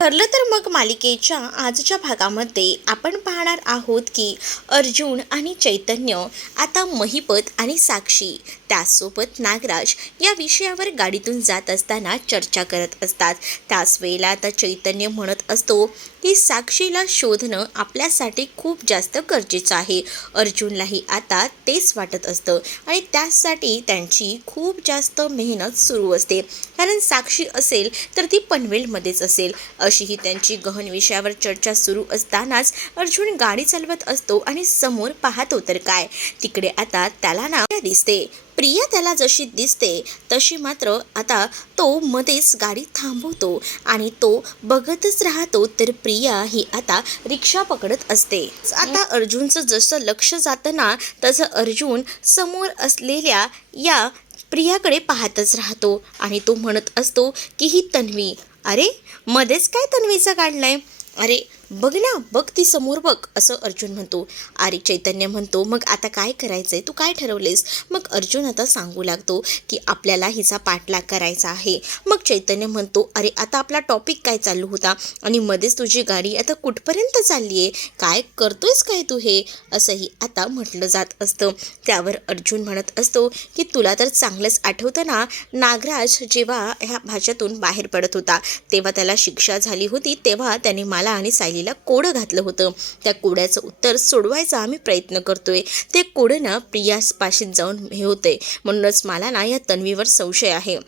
ठरलं तर मग मालिकेच्या आजच्या भागामध्ये आपण पाहणार आहोत की अर्जुन आणि चैतन्य आता महिपत आणि साक्षी त्यासोबत नागराज या विषयावर गाडीतून जात असताना चर्चा करत असतात. त्याच वेळेला आता चैतन्य म्हणत असतो की साक्षीला शोधणं आपल्यासाठी खूप जास्त गरजेचं आहे. अर्जुनलाही आता तेच वाटत असतं आणि त्यासाठी त्यांची खूप जास्त मेहनत सुरू असते. कारण साक्षी असेल तर ती पनवेलमध्येच असेल अशी ही त्यांची गहन विषयावर चर्चा सुरू असतानाच अर्जुन गाडी चालवत असतो आणि समोर पाहतो तर काय, तिकडे आता त्याला ना दिसते. प्रिया त्याला जशी दिसते तशी मात्र आता तो मध्येच गाडी थांबवतो आणि तो बघतच राहतो. तर प्रिया ही आता रिक्षा पकडत असते. आता अर्जुनचं जसं लक्ष जातं ना तसं अर्जुन समोर असलेल्या या प्रियाकडे पाहतच राहतो आणि तो म्हणत असतो की ही तन्वी, अरे मध्येच काय तन्वीचं काढलंय, अरे बघ ना, बघ ती समोर बघ, असं अर्जुन म्हणतो. अरे चैतन्य म्हणतो मग आता काय करायचंय, तू काय ठरवलेस? मग अर्जुन आता सांगू लागतो की आपल्याला हिचा पाठलाग करायचा आहे. मग चैतन्य म्हणतो अरे आता आपला टॉपिक काय चालू होता आणि मध्येच तुझी गाडी आता कुठपर्यंत चालली आहे, काय करतोयस काय तू हे, असंही आता म्हटलं जात असतं. त्यावर अर्जुन म्हणत असतो की तुला तर चांगलंच आठवतं ना, नागराज जेव्हा ह्या भाषेतून बाहेर पडत होता तेव्हा त्याला शिक्षा झाली होती, तेव्हा त्याने मला आणि सायलीला कोडं घातलं होतं. त्या कोड्याचं उत्तर सोडवायचा आम्ही प्रयत्न करतोय. ते कोडं ना प्रियापाशी जाऊन हे होते, म्हणूनच मला ना या तन्वीवर संशय आहे.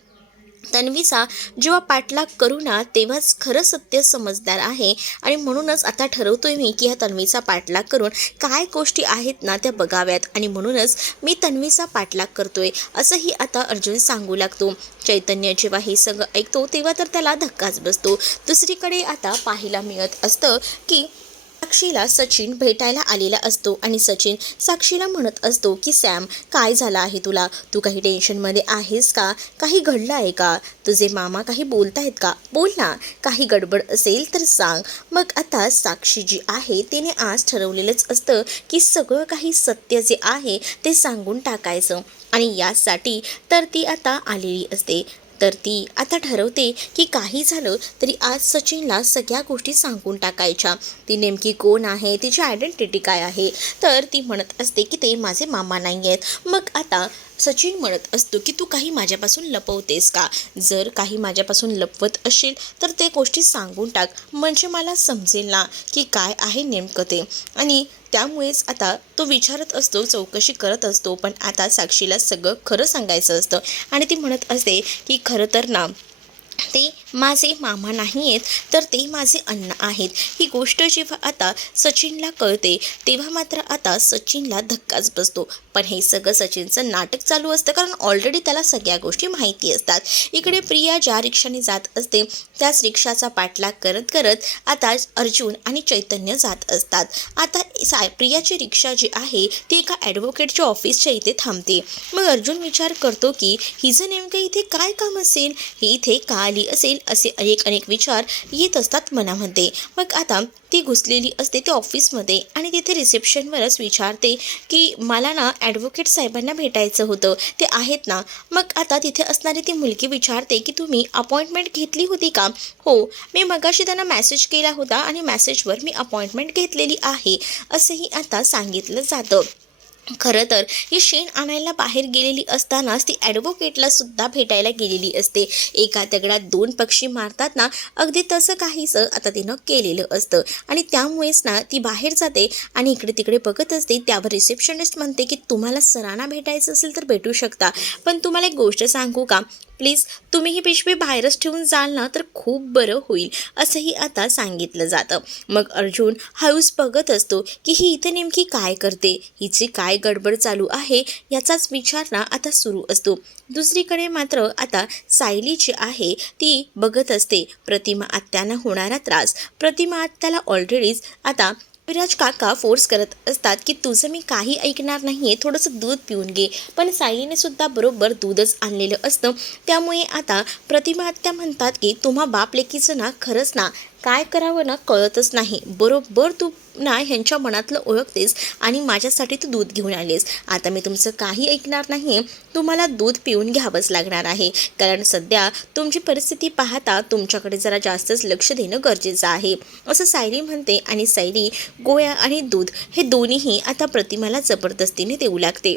तन्वीचा जेव्हा पाठलाग करू ना तेव्हाच खरं सत्य समजदार आहे आणि म्हणूनच आता ठरवतोय मी की ह्या तन्वीचा पाठलाग करून काय गोष्टी आहेत ना त्या बघाव्यात आणि म्हणूनच मी तन्वीचा पाठलाग करतोय, असंही आता अर्जुन सांगू लागतो. चैतन्य जेव्हा हे सगळं ऐकतो तेव्हा तर त्याला धक्काच बसतो. दुसरीकडे आता पाहायला मिळत असतं की साक्षीला सचिन भेटायला आलेला असतो आणि सचिन साक्षीला म्हणत असतो की सॅम, काय झालं आहे तुला, तू काही टेन्शनमध्ये आहेस का, काही घडलं आहे का, तुझे मामा काही बोलतायत का, बोल ना, काही गडबड असेल तर सांग. मग आता साक्षी जी आहे तिने आज ठरवलेलंच असतं की सगळं काही सत्य जे आहे ते सांगून टाकायचं आणि यासाठी तर ती आता आलेली असते. तर ती आता ठरवते की काही झालं तरी आज सचिनला सगळ्या गोष्टी सांगून टाकायच्या. ती नेमकी कोण आहे, तिची आयडेंटिटी काय आहे, तर ती म्हणत असते की ते माझे मामा नाही आहेत. मग आता सचिन म्हणत असतो की तू काही माझ्यापासून लपवतेस का, जर काही माझ्यापासून लपवत असेल तर ते गोष्टी सांगून टाक, म्हणजे मला समजेल ना की काय आहे नेमकं ते. आणि त्यामुळेच आता तो विचारत असतो, चौकशी करत असतो, पण आता साक्षीला सगळं खरं सांगायचं असतं आणि ती म्हणत असते की खरं तर ना ते माझे मामा नाही आहेत, तर ते माझे अण्णा आहेत. ही गोष्ट जेव्हा आता सचिनला कळते तेव्हा मात्र आता सचिनला धक्काच बसतो. पण हे सगळं सचिनचं नाटक चालू असतं, कारण ऑलरेडी त्याला सगळ्या गोष्टी माहिती असतात. इकडे प्रिया ज्या रिक्षाने जात असते त्याच रिक्षाचा पाठलाग करत करत आता अर्जुन आणि चैतन्य जात असतात. आता प्रियाची रिक्षा जी आहे ती एका ॲडव्होकेटच्या ऑफिसच्या इथे थांबते. मग अर्जुन विचार करतो की हिचं नेमकं इथे काय काम असेल, ही इथे का आली असेल, असे अनेक विचार येत असतात मनामध्ये. मग आता ती घुसलेली असते त्या ऑफिसमध्ये आणि तिथे रिसेप्शनवरच विचारते की मला ना ॲडव्होकेट साहेबांना भेटायचं होतं, ते आहेत ना. मग आता तिथे असणारी ती मुलगी विचारते की तुम्ही अपॉइंटमेंट घेतली होती का. हो, मी मगाशी त्यांना मेसेज केला होता आणि मेसेजवर मी अपॉइंटमेंट घेतलेली आहे, असंही आता सांगितलं जातं. खरं तर ही शेण आणायला बाहेर गेलेली असतानाच ती ॲडव्होकेटला सुद्धा भेटायला गेलेली असते. एका दगडात दोन पक्षी मारतात ना, अगदी तसं काहीसं आता तिनं केलेलं असतं आणि त्यामुळेच ना ती बाहेर जाते आणि इकडे तिकडे बघत असते. त्यावर रिसेप्शनिस्ट म्हणते की तुम्हाला सरांना भेटायचं असेल तर भेटू शकता, पण तुम्हाला एक गोष्ट सांगू का, प्लीज तुम्ही ही पिशवी बाहेरच ठेवून जाल ना तर खूप बरं होईल, असंही आता सांगितलं जातं. मग अर्जुन हळूच बघत असतो की ही इथे नेमकी काय करते, हिची काय गडबड चालू आहे, याचाच विचार ना आता सुरू असतो. दुसरीकडे मात्र आता सायली जी आहे ती बघत असते प्रतिमा आत्यांना होणारा त्रास. प्रतिमा आत्याला ऑलरेडीच आता विराज काका फोर्स करत असतात की तुझं मी काही ऐकणार नाही आहे, थोडंसं दूध पिऊन घे. पण सायलीने सुद्धा बरोबर दूधच आणलेलं असतं. त्यामुळे आता प्रतिमा आत्या म्हणतात की तुम्हा बाप लेकीचं ना खरंच ना काय करावं ना कळतच नाही. बरोबर तू ना ह्यांच्या मनातलं ओळखतेस आणि माझ्यासाठी तू दूध घेऊन आलीस. आता मी तुमचं काही ऐकणार नाही आहे, तुम्हाला दूध पिऊन घ्यावंच लागणार आहे. कारण सध्या तुमची परिस्थिती पाहता तुमच्याकडे जरा जास्तच लक्ष देणं गरजेचं आहे, असं सायली म्हणते. आणि सायली गोळ्या आणि दूध हे दोन्हीही आता प्रतिमाला जबरदस्तीने देऊ लागते.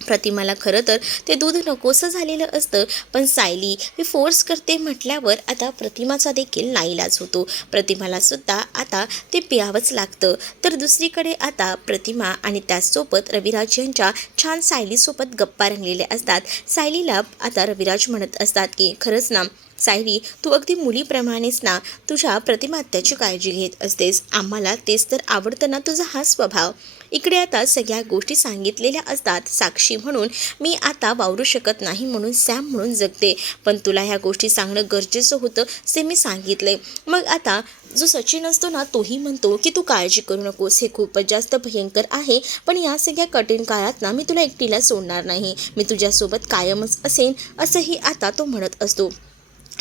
प्रतिमाला खरं तर ते दूध नकोसं झालेलं असतं, पण सायली ही फोर्स करते म्हटल्यावर आता प्रतिमाचा देखील नाईलाज होतो. प्रतिमाला सुद्धा आता ते प्यावंच लागतं. तर दुसरीकडे आता प्रतिमा आणि त्याचसोबत रविराज यांच्या छान सायलीसोबत गप्पा रंगलेल्या असतात. सायलीला आता रविराज म्हणत असतात की खरंच ना सायली, तू अगदी मुलीप्रमाणेच ना तुझ्या प्रतिमा आत्याची काळजी घेत असतेस. आम्हाला तेच तर आवडतं ना तुझा हा स्वभाव. इकडे आता सगळ्या गोष्टी सांगितलेल्या असतात. साक्षी म्हणून मी आता वावरू शकत नाही म्हणून सॅम म्हणून जगते, पण तुला ह्या गोष्टी सांगणं गरजेचं होतं ते मी सांगितले. मग आता जो सचिन असतो ना तोही म्हणतो की तू काळजी करू नकोस, हे खूपच जास्त भयंकर आहे, पण या सगळ्या कठीण काळात ना मी तुला एकटीला सोडणार नाही, मी तुझ्यासोबत कायमच असेन, असंही आता तो म्हणत असतो.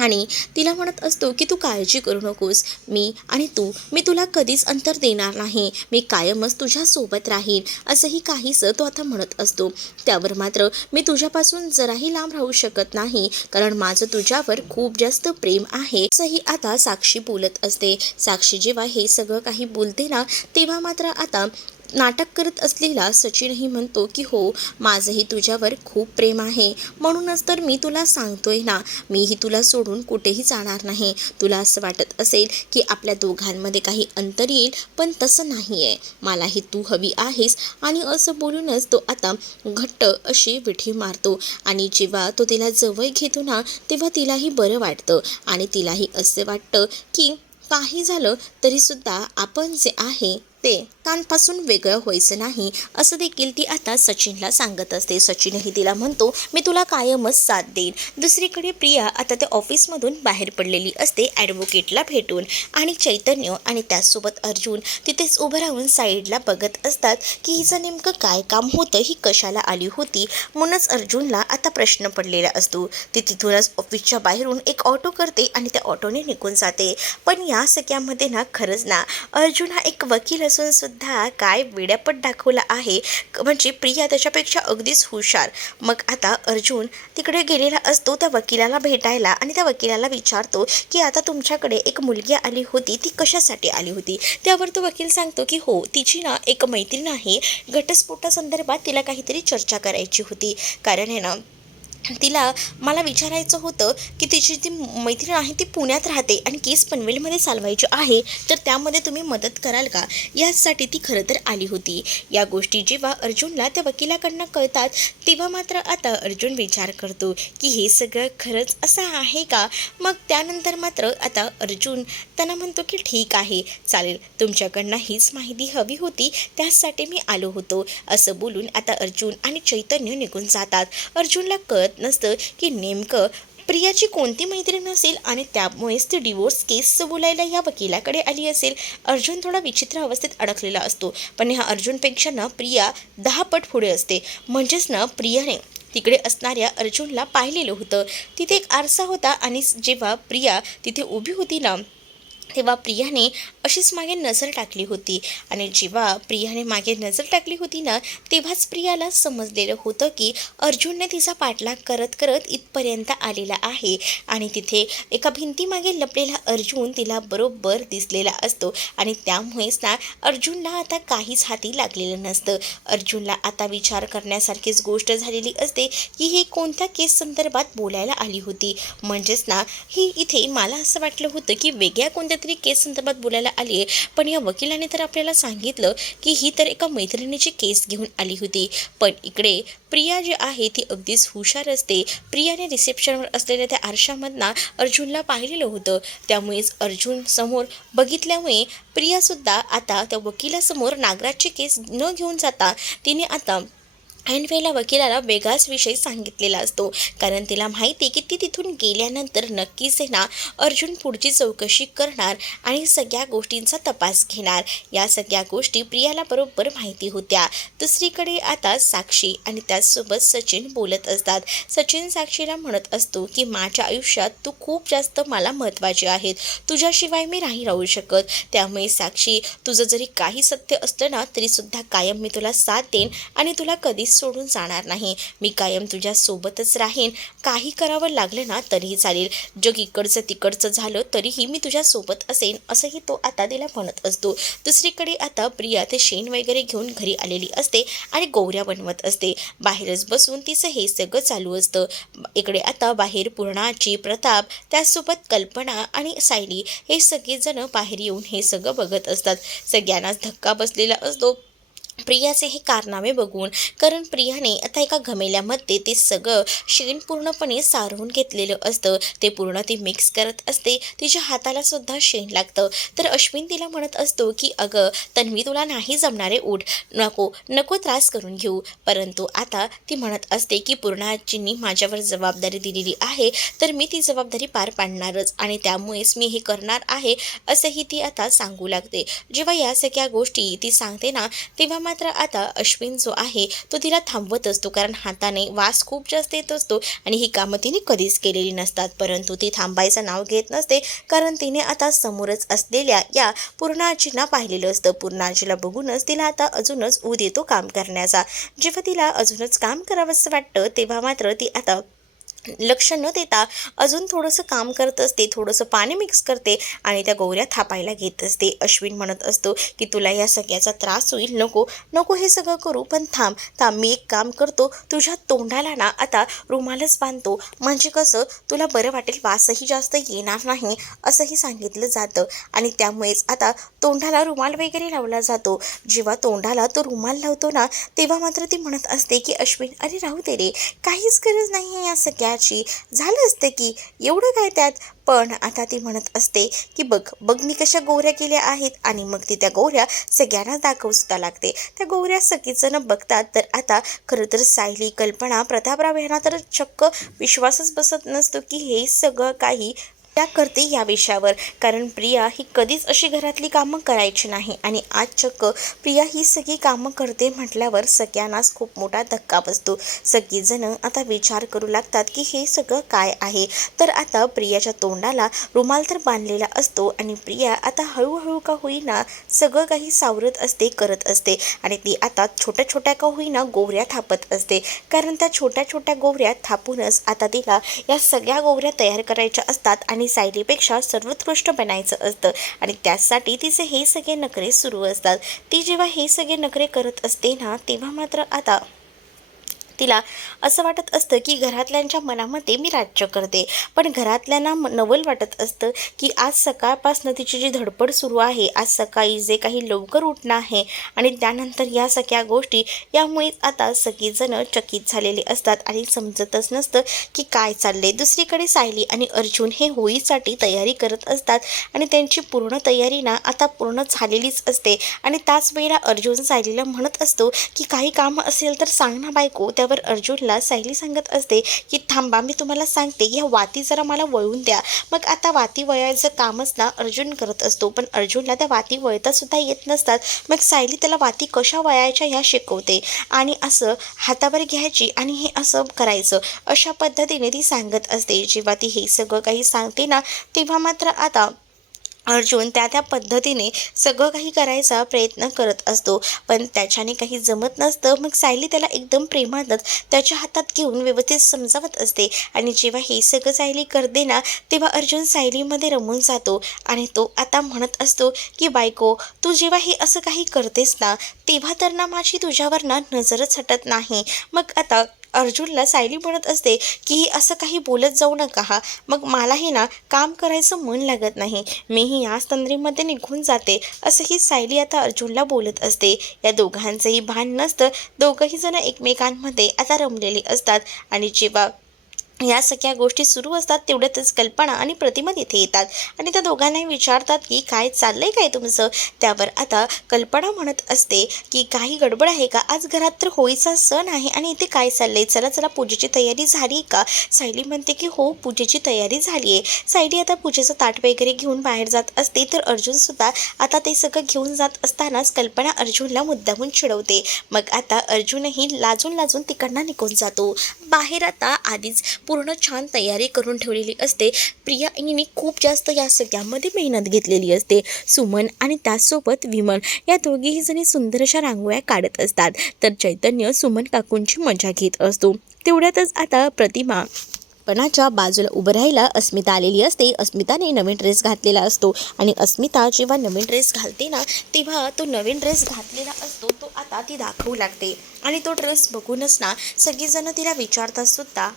आणि तिला म्हणत असतो की तू काळजी करू नकोस, मी आणि तू, मी तुला कधीच अंतर देणार नाही, मी कायमच तुझ्यासोबत राहीन, असंही काहीसं तो आता म्हणत असतो. त्यावर मात्र मी तुझ्यापासून जराही लांब राहू शकत नाही, कारण माझं तुझ्यावर खूप जास्त प्रेम आहे, असंही आता साक्षी बोलत असते. साक्षी जेव्हा हे सगळं काही बोलते ना तेव्हा मात्र आता नाटक करत असलेला सचिनही म्हणतो की हो, माझंही तुझ्यावर खूप प्रेम आहे, म्हणूनच तर मी तुला सांगतोय ना, मीही तुला सोडून कुठेही जाणार नाही. तुला असं वाटत असेल की आपल्या दोघांमध्ये काही अंतर येईल, पण तसं नाही आहे, मलाही तू हवी आहेस. आणि असं बोलूनच तो आता घट्ट अशी विठी मारतो. आणि जेव्हा तो तिला जवळ घेतो ना तेव्हा तिलाही बरं वाटतं आणि तिलाही असं वाटतं की काही झालं तरीसुद्धा आपण जे आहे ते कानपासून वेगळं व्हायचं नाही, असं देखील ती आता सचिनला सांगत असते. सचिनही तिला म्हणतो मी तुला कायमच साथ देईन. दुसरीकडे प्रिया आता त्या ऑफिसमधून बाहेर पडलेली असते ॲडव्होकेटला भेटून. आणि चैतन्य आणि त्याचसोबत अर्जुन तिथेच उभं राहून साईडला बघत असतात की हिचं नेमकं काय काम होतं, ही कशाला आली होती. म्हणूनच अर्जुनला आता प्रश्न पडलेला असतो. ती तिथूनच ऑफिसच्या बाहेरून एक ऑटो करते आणि त्या ऑटोने निघून जाते. पण या सगळ्यामध्ये ना खरंच ना अर्जुन हा एक वकील असून सुद्धा काय वेड्यापट दाखवला आहे, म्हणजे प्रिया त्याच्यापेक्षा अगदीच हुशार. मग आता अर्जुन तिकडे गेलेला असतो त्या वकिलाला भेटायला आणि त्या वकिलाला विचारतो की आता तुमच्याकडे एक मुलगी आली होती, ती कशासाठी आली होती. त्यावर तो वकील सांगतो की हो, तिची ना एक मैत्रीण आहे, घटस्फोटासंदर्भात तिला काहीतरी चर्चा करायची होती. कारण आहे ना तिला मला विचारायचं होतं की तिची ती मैत्रीण आहे ती पुण्यात राहते आणि केस पनवेलमध्ये चालवायची आहे, तर त्यामध्ये तुम्ही मदत कराल का, यासाठी ती खरं तर आली होती. या गोष्टी जेव्हा अर्जुनला त्या वकिलाकडनं कळतात तेव्हा मात्र आता अर्जुन विचार करतो की हे सगळं खरंच असं आहे का. मग त्यानंतर मात्र आता अर्जुन त्यांना म्हणतो की ठीक आहे, चालेल, तुमच्याकडनं हीच माहिती हवी होती, त्यासाठी मी आलो होतो, असं बोलून आता अर्जुन आणि चैतन्य निघून जातात. अर्जुनला कळत नसतं की नेमकं प्रियाची कोणती मैत्रीण असेल आणि त्यामुळेच ती डिवोर्स केस बोलायला या वकिलाकडे आली असेल. अर्जुन थोडा विचित्र अवस्थेत अडकलेला असतो, पण ह्या अर्जुनपेक्षा ना प्रिया 10 पट पुढे असते. म्हणजेच ना प्रियाने तिकडे असणाऱ्या अर्जुनला पाहिलेलं होतं. तिथे एक आरसा होता आणि जेव्हा प्रिया तिथे उभी होती ना तेव्हा प्रियाने अशीच मागे नजर टाकली होती. आणि जेव्हा प्रियाने मागे नजर टाकली होती ना तेव्हाच प्रियाला समजलेलं होतं की अर्जुनने तिचा पाठलाग करत करत इथपर्यंत आलेला आहे. आणि तिथे एका भिंतीमागे लपलेला अर्जुन तिला बरोबर दिसलेला असतो. आणि त्यामुळेच ना अर्जुनला आता काहीच हाती लागलेलं नसतं. अर्जुनला आता विचार करण्यासारखीच गोष्ट झालेली असते की ही कोणत्या केस संदर्भात बोलायला आली होती. म्हणजेच ना ही इथे मला असं वाटलं होतं की वेगळ्या कोणत्या तरी केस संदर्भात बोलायला आली आहे, पण या वकिलाने तर आपल्याला सांगितलं की ही तर एका मैत्रिणीची केस घेऊन आली होती. पण इकडे प्रिया जी आहे ती अगदीच हुशार असते. प्रियाने रिसेप्शनवर असलेल्या त्या आरशामधनं अर्जुनला पाहिलेलं होतं, त्यामुळेच अर्जुन समोर बघितल्यामुळे प्रियासुद्धा आता त्या वकिलासमोर नागराजची केस न घेऊन जाता तिने आता ऐन वेळेला वकिलाला वेगळाच विषय सांगितलेला असतो, कारण तिला माहिती आहे की ती तिथून गेल्यानंतर नक्कीच आहे ना अर्जुन पुढची चौकशी करणार आणि सगळ्या गोष्टींचा तपास घेणार. या सगळ्या गोष्टी प्रियाला बरोबर माहिती होत्या. दुसरीकडे आता साक्षी आणि त्याचसोबत सचिन बोलत असतात. सचिन साक्षीला म्हणत असतो की माझ्या आयुष्यात तू खूप जास्त मला महत्त्वाची आहेत, तुझ्याशिवाय मी नाही राहू शकत. त्यामुळे साक्षी, तुझं जरी काही सत्य असलं ना तरीसुद्धा कायम मी तुला साथ देईन आणि तुला कधीच सोडून जाणार नाही. मी कायम तुझ्या सोबतच राहीन. काही करावं लागलं ना तरीही चालेल, जग इकडचं तिकडचं झालं तरीही मी तुझ्या सोबत असेन, असंही तो आता तिला म्हणत असतो. दुसरीकडे आता प्रिया ते शेण वगैरे घेऊन घरी आलेली असते आणि गोवऱ्या बनवत असते. बाहेरच बसून तिचं हे सगळं चालू असतं. इकडे आता बाहेर पूर्णाची, प्रताप, त्याचसोबत कल्पना आणि सायली हे सगळेजण बाहेर येऊन हे सगळं बघत असतात. सगळ्यांनाच धक्का बसलेला असतो प्रियाचे हे कारनामे बघून, कारण प्रियाने आता एका घमेल्यामध्ये ते सगळं शेण पूर्णपणे सारवून घेतलेलं असतं. ते पूर्ण ती मिक्स करत असते. तिच्या हाताला सुद्धा शेण लागतं. तर अश्विन तिला म्हणत असतो की अगं तन्वी, तुला नाही जमणारे, उठ, नको नको त्रास करून घेऊ. परंतु आता ती म्हणत असते की पूर्णाजींनी माझ्यावर जबाबदारी दिलेली आहे, तर मी ती जबाबदारी पार पाडणारच आणि त्यामुळेच मी हे करणार आहे, असंही ती आता सांगू लागते. जेव्हा या सगळ्या गोष्टी ती सांगते ना तेव्हा मात्र आता अश्विन जो आहे तो तिला थांबवत असतो, कारण हाताने वास खूप जास्त येत असतो आणि ही कामं तिने कधीच केलेली नसतात. परंतु ती थांबायचं नाव घेत नसते, कारण तिने आता समोरच असलेल्या या पूर्णाजींना पाहिलेलं असतं. पूर्णाजीला बघूनच तिला आता अजूनच ऊत येतो काम करण्याचा. जेव्हा तिला अजूनच काम करावंसं वाटतं तेव्हा मात्र ती आता लक्ष न देता अजून थोडंसं काम करत असते. थोडंसं पाणी मिक्स करते आणि त्या गोवऱ्या थापायला घेत असते. अश्विन म्हणत असतो की तुला या सगळ्याचा त्रास होईल, नको नको हे सगळं करू, पण थांब थांब, मी एक काम करतो, तुझ्या तोंडाला ना आता रुमालच बांधतो, म्हणजे कसं तुला बरं वाटेल, वासही जास्त येणार नाही, असंही सांगितलं जातं. आणि त्यामुळेच आता तोंडाला रुमाल वगैरे लावला जातो. जेव्हा तोंडाला तो रुमाल लावतो ना तेव्हा मात्र ती म्हणत असते की अश्विन, अरे राहू दे रे, काहीच गरज नाही आहे या सगळ्या, झालं असते की, एवढं काय त्यात. पण आता ती म्हणत असते की बघ बघ मी कशा गोवऱ्या केल्या आहेत, आणि मग ती त्या गोवऱ्या सगळ्यांना दाखवू सुद्धा लागते. त्या गोवऱ्या सगळीजण बघतात. तर आता खरं तर सायली, कल्पना, प्रतापराव यांना तर चक्क विश्वासच बसत नसतो की हे सगळं काही त्या करते या विषयावर, कारण प्रिया ही कधीच अशी घरातली कामं करायची नाही आणि आज चक्क प्रिया ही सगळी कामं करते म्हटल्यावर सगळ्यांनाच खूप मोठा धक्का बसतो. सगळीजणं आता विचार करू लागतात की हे सगळं काय आहे. तर आता प्रियाच्या तोंडाला रुमाल तर बांधलेला असतो आणि प्रिया आता हळूहळू का होईना सगळं काही सावरत असते, करत असते आणि ती आता छोट्या छोट्या का होईना गोवऱ्या थापत असते, कारण त्या छोट्या छोट्या गोवऱ्या थापूनच आता तिला या सगळ्या गोवऱ्या तयार करायच्या असतात आणि सायलीपेक्षा सर्वोत्कृष्ट बनायचं असतं. आणि त्यासाठी तिचे हे सगळे नखरे सुरू असतात. ती जेव्हा हे सगळे नखरे करत असते ना तेव्हा मात्र आता तिला असं वाटत असतं की घरातल्यांच्या मनामध्ये मी राज्य करते, पण घरातल्यांना नवल वाटत असतं की आज सकाळपासून तिची जी धडपड सुरू आहे, आज सकाळी जे काही लवकर उठणं आहे आणि त्यानंतर या सगळ्या गोष्टी, यामुळे आता सगळीजणं चकित झालेले असतात आणि समजतच नसतं की काय चालले. दुसरीकडे सायली आणि अर्जुन हे होळीसाठी तयारी करत असतात आणि त्यांची पूर्ण तयारी ना आता पूर्ण झालेलीच असते. आणि त्याच वेळेला अर्जुन सायलीला म्हणत असतो की काही कामं असेल तर सांग ना बायको. त्यावर अर्जुनला सायली सांगत असते की थांबा, मी तुम्हाला सांगते, या वाती जरा मला वळून द्या. मग आता वाती वळायचं कामच ना अर्जुन करत असतो, पण अर्जुनला त्या वाती वळता सुद्धा येत नसतात. मग सायली त्याला वाती कशा वळायच्या ह्या शिकवते आणि असं हातावर घ्यायची आणि हे असं करायचं, अशा पद्धतीने ती सांगत असते. जेव्हा ती हे सगळं काही सांगते ना तेव्हा मात्र आता अर्जुन त्या पद्धतीने सगळं काही करायचा प्रयत्न करत असतो, पण त्याच्याने काही जमत नसतं. मग सायली त्याला एकदम प्रेमानच त्याच्या हातात घेऊन व्यवस्थित समजावत असते आणि जेव्हा हे सगळं सायली करते ना तेव्हा अर्जुन सायलीमध्ये रमून जातो आणि तो आता म्हणत असतो की बायको, तू जेव्हा हे असं काही करतेस ना तेव्हा तर ना माझी तुझ्यावर ना नजरच हटत नाही. मग आता अर्जुनला सायली म्हणत असते की असं काही बोलत जाऊ नका हा, मग मलाही ना काम करायचं मन लागत नाही, मीही याच तंद्रीमध्ये निघून जाते, असंही सायली आता अर्जुनला बोलत असते. या दोघांचंही भान नसतं, दोघंही जण एकमेकांमध्ये आता रमलेली असतात. आणि जेव्हा या सगळ्या गोष्टी सुरू असतात तेवढ्यातच कल्पना आणि प्रतिमा तिथे येतात आणि त्या दोघांनाही विचारतात की काय चाललंय काय तुमचं. त्यावर आता कल्पना म्हणत असते की काही गडबड आहे का, आज घरात तर होळीचा सण आहे आणि इथे काय चाललंय, चला चला पूजेची तयारी झाली का. सायली म्हणते की हो पूजेची तयारी झाली आहे. सायली आता पूजेचं ताट वगैरे घेऊन बाहेर जात असते तर अर्जुनसुद्धा आता ते सगळं घेऊन जात असतानाच कल्पना अर्जुनला मुद्दामून चिडवते. मग आता अर्जुनही लाजून लाजून तिकडनं निघून जातो बाहेर. आता आधीच पूर्ण छान तयारी करून ठेवलेली असते. प्रिया हिने खूप जास्त या सगळ्यामध्ये मेहनत घेतलेली असते. सुमन आणि त्याचसोबत विमल या दोघीही जणी सुंदर अशा रांगोळ्या काढत असतात तर चैतन्य सुमन काकूंची मजा घेत असतो. तेवढ्यातच आता प्रतिमा पणाच्या बाजूला उभं राहायला अस्मिता आलेली असते. अस्मिताने नवीन ड्रेस घातलेला असतो आणि अस्मिता जेव्हा नवीन ड्रेस घालते ना तेव्हा तो नवीन ड्रेस घातलेला असतो तो आता ती दाखवू लागते आणि तो ड्रेस बघूनच ना सगळीजणं तिला विचारतात सुद्धा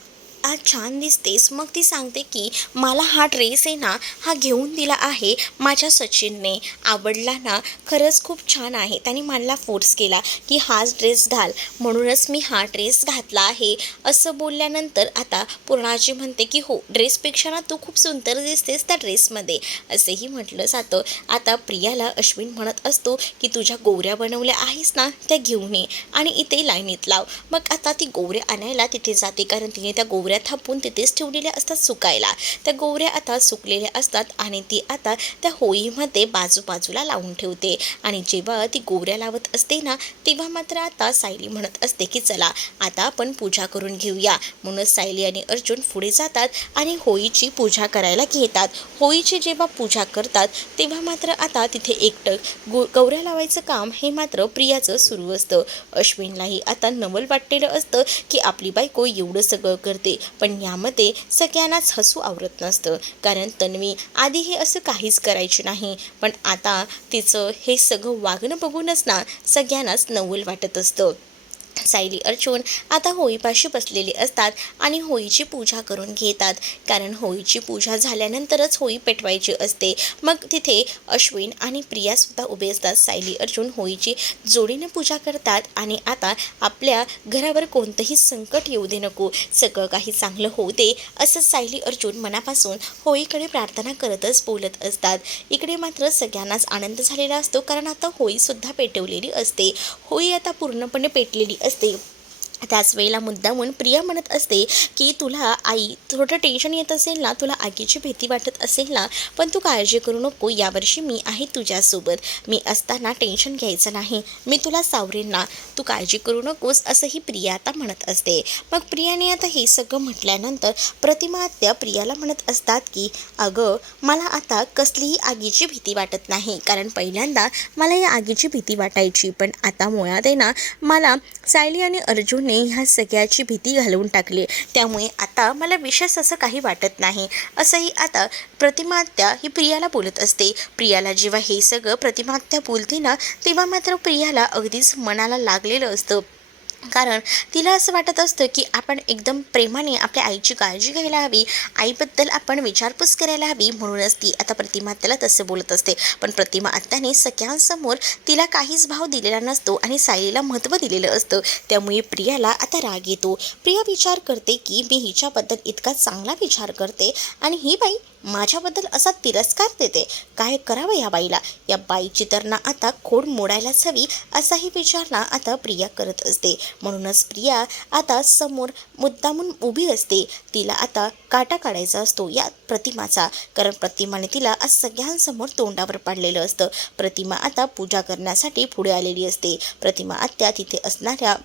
आज छान दिसतेस. मग ती सांगते की मला हा ड्रेस आहे ना हा घेऊन दिला आहे माझ्या सचिनने, आवडला ना, खरंच खूप छान आहे, त्याने मला फोर्स केला की हाच ड्रेस घाल म्हणूनच मी हा ड्रेस घातला आहे. असं बोलल्यानंतर आता पूर्णाजी म्हणते की हो ड्रेसपेक्षा ना तू खूप सुंदर दिसतेस त्या ड्रेसमध्ये असेही म्हटलं जातं. आता प्रियाला अश्विन म्हणत असतो की तुझ्या गोवऱ्या बनवल्या आहेस ना त्या घेऊन ये आणि इथे लाईनीत लाव. मग आता ती गोवऱ्या आणायला तिथे जाते कारण तिने त्या गोवऱ्या थापून तिथेच ठेवलेल्या असतात सुकायला. त्या गोवऱ्या आता सुकलेल्या असतात आणि ती आता त्या होळीमध्ये बाजूला लावून ठेवते आणि जेव्हा ती गोवऱ्या लावत असते ना तेव्हा मात्र आता सायली म्हणत असते की चला आता आपण पूजा करून घेऊया. म्हणून सायली आणि अर्जुन पुढे जातात आणि होळीची पूजा करायला घेतात. होळीची जेव्हा पूजा करतात तेव्हा मात्र आता तिथे एकटक गौऱ्या लावायचं काम हे मात्र प्रियाचं सुरू असतं. अश्विनलाही आता नवल वाटलेलं असतं की आपली बायको एवढं सगळं करते पण यामध्ये सगळ्यांनाच हसू आवरत नसतं कारण तन्वी आधी हे असं काहीच करायची नाही पण आता तिचं हे सगळं वागणं बघूनच ना सगळ्यांनाच नवल वाटत असतं. सायली अर्जुन आता होळीपाशी बसलेले असतात आणि होळीची पूजा करून घेतात कारण होळीची पूजा झाल्यानंतरच होळी पेटवायची असते. मग तिथे अश्विन आणि प्रियासुद्धा उभे असतात. सायली अर्जुन होळीची जोडीने पूजा करतात आणि आता आपल्या घरावर कोणतंही संकट येऊ दे नको, सगळं काही चांगलं होऊ दे असं सायली अर्जुन मनापासून होळीकडे प्रार्थना करतच बोलत असतात. इकडे मात्र सगळ्यांनाच आनंद झालेला असतो कारण आता होळीसुद्धा पेटवलेली असते. होळी आता पूर्णपणे पेटलेली असते. त्याच वेळेला मुद्दामून प्रिया म्हणत असते की तुला आई थोडं टेन्शन येत असेल ना, तुला आगीची भीती वाटत असेल ना, पण तू काळजी करू नको, यावर्षी मी आहे तुझ्यासोबत, मी असताना टेन्शन घ्यायचं नाही, मी तुला सावरेन ना, तू काळजी करू नकोस असंही प्रिया आता म्हणत असते. मग प्रियाने आता हे सगळं म्हटल्यानंतर प्रतिमा आत्या प्रियाला म्हणत असतात की अगं मला आता कसलीही आगीची भीती वाटत नाही कारण पहिल्यांदा मला या आगीची भीती वाटायची पण आता मुळात आहे ना मला सायली आणि अर्जुन ने ह्या सगळ्याची भीती घालवून टाकली त्यामुळे आता मला विशेष असं काही वाटत नाही असंही आता प्रतिमा आत्या ही प्रियाला बोलत असते. प्रियाला जेव्हा हे सगळं प्रतिमा आत्या बोलते ना तेव्हा मात्र प्रियाला अगदीच मनाला लागलेलं असतं कारण तिला असं वाटत असतं की आपण एकदम प्रेमाने आपल्या आईची काळजी घ्यायला हवी, आईबद्दल आपण विचारपूस करायला हवी म्हणूनच ती आता प्रतिमा आत्याला तसं बोलत असते. पण प्रतिमा आत्याने सगळ्यांसमोर तिला काहीच भाव दिलेला नसतो आणि सायलीला महत्त्व दिलेलं असतं त्यामुळे प्रियाला आता राग येतो. प्रिया विचार करते की मी हिच्याबद्दल इतका चांगला विचार करते आणि ही बाई माझ्याबद्दल असा तिरस्कार देते, काय करावं या बाईला, या बाईची तर ना आता खोड मोडायलाच हवी असाही विचार ना आता प्रिया करत असते. म्हणूनच प्रिया आता समोर मुद्दामून उभी असते. तिला आता काटा काढायचा असतो या प्रतिमाचा कारण प्रतिमाने तिला आज सगळ्यांसमोर तोंडावर पाडलेलं असतं. प्रतिमा आता पूजा करण्यासाठी पुढे आलेली असते. प्रतिमा आत्या तिथे असणाऱ्या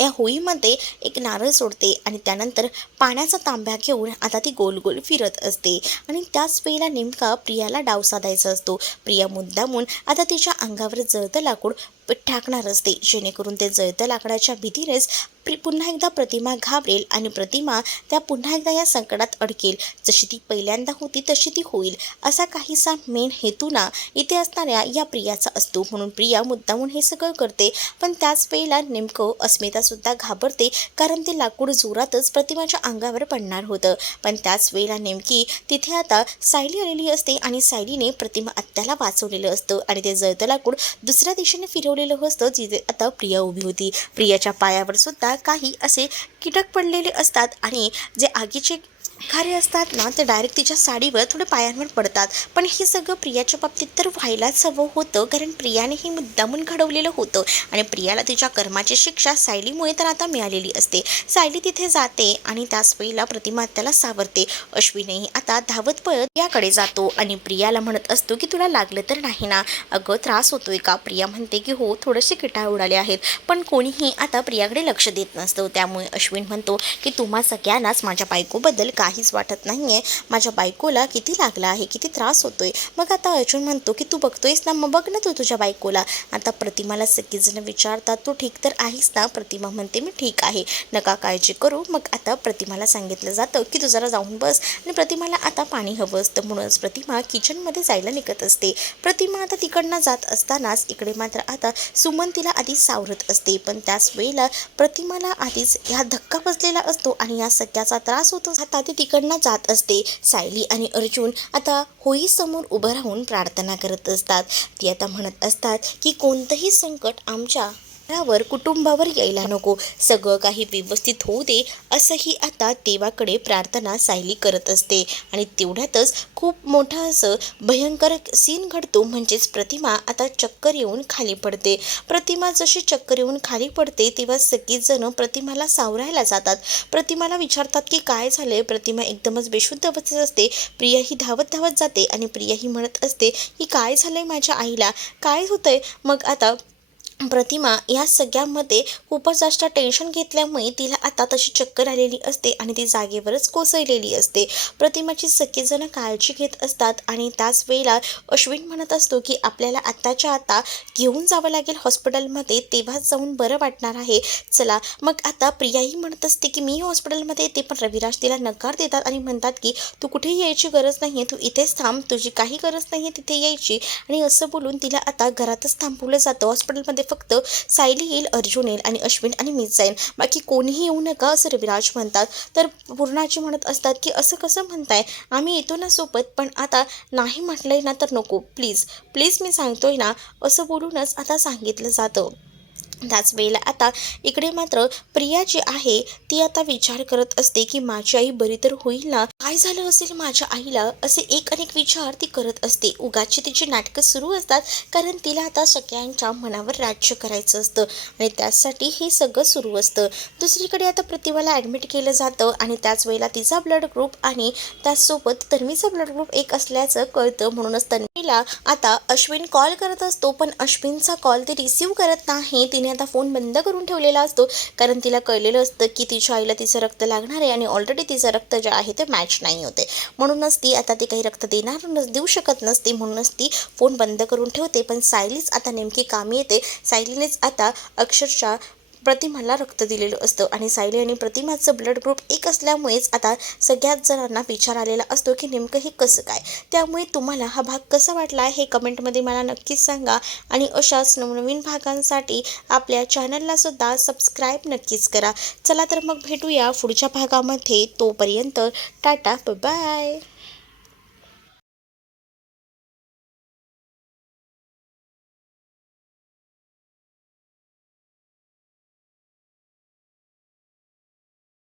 या होळीमध्ये एक नारळ सोडते आणि त्यानंतर पाण्याचा तांब्या घेऊन आता ती गोल गोल फिरत असते आणि त्याच वेळेला नेमका प्रियाला डाव साधायचा असतो. प्रिया मुद्दामून आता तिच्या अंगावर जळतं लाकूड टाकणार असते जेणेकरून ते जळत्या लाकडाच्या भीतीनेच पुन्हा एकदा प्रतिमा घाबरेल आणि प्रतिमा त्या पुन्हा एकदा या संकटात अडकेल, जशी ती पहिल्यांदा होती तशी ती होईल असा काहीसा मेन हेतू ना इथे असणाऱ्या या प्रियाचा असतो. म्हणून प्रिया मुद्दामून हे सगळं करते पण त्याच वेळेला नेमकं अस्मितासुद्धा घाबरते कारण ते लाकूड जोरातच प्रतिमाच्या अंगावर पडणार होतं. पण त्याच वेळेला नेमकी तिथे आता सायली आलेली असते आणि सायलीने प्रतिमा आत्याला वाचवलेलं असतं आणि ते जळतं लाकूड दुसऱ्या दिशेने फिरवले लावलेलं असतं जिथे आता प्रिया उभी होती. प्रियाच्या पायावर सुद्धा काही असे कीटक पडलेले असतात आणि जे आगीचे खारे असतात ना ते डायरेक्ट तिच्या साडीवर थोडे पायांवर पडतात. पण हे सगळं प्रियाच्या बाबतीत तर व्हायलाच हवं होतं, कारण प्रियाने हे मुद्दामून घडवलेलं होतं आणि प्रियाला तिच्या कर्माची शिक्षा सायलीमुळे तर आता मिळालेली असते. सायली तिथे जाते आणि त्याच वेळेला प्रतिमा त्याला सावरते. अश्विनही आता धावत पळत याकडे जातो आणि प्रियाला म्हणत असतो की तुला लागलं तर नाही ना? अगं त्रास होतोय का? प्रिया म्हणते की हो, थोडेसे किटाळ उडाले आहेत. पण कोणीही आता प्रियाकडे लक्ष देत नसतं. त्यामुळे अश्विन म्हणतो की तुम्हा सगळ्यांनाच माझ्या बायकोबद्दल काहीच वाटत नाहीये. माझ्या बायकोला किती लागला आहे, किती त्रास होतोय. मग आता अर्जुन म्हणतो की तू बघतोयस ना, मग बघ ना तू तुझ्या बायकोला. आता प्रतिमाला सगळेजण विचारतात तू ठीक तर आहेस ना? प्रतिमा म्हणते मी ठीक आहे, नका काळजी करू. मग आता प्रतिमाला सांगितलं जातं की तू जरा जाऊन बस आणि प्रतिमाला आता पाणी हवं असतं. म्हणूनच प्रतिमा किचनमध्ये जायला निघत असते. प्रतिमा आता तिकडनं जात असतानाच इकडे मात्र आता सुमन तिला आधी सावरत असते. पण त्याच वेळेला प्रतिमाला आधीच ह्या धक्का बसलेला असतो आणि या सगळ्याचा त्रास होतो. आता ती तिकडनं जात असते. सायली आणि अर्जुन आता होई समोर उभं राहून प्रार्थना करत असतात. ती आता म्हणत असतात की कोणतंही संकट आमच्या घरावर, कुटुंबावर यायला नको, सगळं काही व्यवस्थित होऊ दे, असंही आता देवाकडे प्रार्थना सायली करत असते. आणि तेवढ्यातच खूप मोठं असं भयंकर सीन घडतो. म्हणजेच प्रतिमा आता चक्कर येऊन खाली पडते. प्रतिमा जशी चक्कर येऊन खाली पडते तेव्हा सगळीजण प्रतिमाला सावरायला जातात. प्रतिमाला विचारतात की काय झालंय. प्रतिमा एकदमच बेशुद्ध अवस्थेत असते. प्रिया ही धावत धावत जाते आणि प्रिया ही म्हणत असते की काय झालंय माझ्या आईला, काय होतंय. मग आता प्रतिमा या सगळ्यामध्ये खूपच जास्त टेन्शन घेतल्यामुळे तिला आता तशी चक्कर आलेली असते आणि ती जागेवरच कोसळलेली असते. प्रतिमाची सगळेजण काळजी घेत असतात आणि त्याच वेळेला अश्विन म्हणत असतो की आपल्याला आत्ताच्या आता घेऊन जावं लागेल हॉस्पिटलमध्ये, तेव्हाच जाऊन बरं वाटणार आहे, चला. मग आता प्रियाही म्हणत असते की मी हॉस्पिटलमध्ये येते. पण रविराज तिला नकार देतात आणि म्हणतात की तू कुठेही यायची गरज नाही आहे, तू इथेच थांब, तुझी काही गरज नाही आहे तिथे यायची. आणि असं बोलून तिला आता घरातच थांबवलं जातं. हॉस्पिटलमध्ये फक्त सायली येईल, अर्जुन येईल आणि अश्विन आणि मीच जाईन, बाकी कोणीही येऊ नका असं रविराज म्हणतात. तर पूर्णाजी म्हणत असतात की असं कसं म्हणताय, आम्ही येतो ना सोबत, पण आता नाही म्हटलंय ना तर नको, प्लीज प्लीज मी सांगतोय ना, असं बोलूनच आता सांगितलं जातं. त्याच वेळेला आता इकडे मात्र प्रिया जी आहे ती आता विचार करत असते की माझी आई बरी तर होईल ना, काय झालं असेल माझ्या आईला, असे एक अनेक विचार ती करत असते. उगाची तिची नाटकं सुरू असतात, कारण तिला आता सगळ्यांच्या मनावर राज्य करायचं असतं आणि त्यासाठी हे सगळं सुरू असतं. दुसरीकडे आता प्रतिभाला ॲडमिट केलं जातं आणि त्याच वेळेला तिचा ब्लड ग्रुप आणि त्याचसोबत तन्वीचा ब्लड ग्रुप एक असल्याचं कळतं. म्हणूनच तन्वीला आता अश्विन कॉल करत असतो, पण अश्विनचा कॉल ती रिसीव्ह करत नाही. तिने आता फोन बंद करून ठेवलेला असतो, कारण तिला कळलेलं असतं की तिच्या आईला तिचं रक्त लागणार आहे आणि ऑलरेडी तिचं रक्त जे आहे ते मॅच नाही होते. म्हणूनच ती आता ती काही रक्त देऊ शकत नसते. म्हणूनच ती फोन बंद करून ठेवते. पण सायलीच आता नेमकी कामी येते. सायलीनेच आता अक्षरशः प्रतिमाला रक्त दिलेलं असतं आणि सायली आणि प्रतिमाचं ब्लड ग्रुप एक असल्यामुळेच आता सगळ्याच जणांना विचार आलेला असतो की नेमकं हे कसं काय. त्यामुळे तुम्हाला हा भाग कसा वाटला हे कमेंटमध्ये मला नक्कीच सांगा आणि अशाच नवनवीन भागांसाठी आपल्या चॅनलला सुद्धा सबस्क्राईब नक्कीच करा. चला तर मग भेटूया पुढच्या भागामध्ये. तोपर्यंत टाटा, बाय.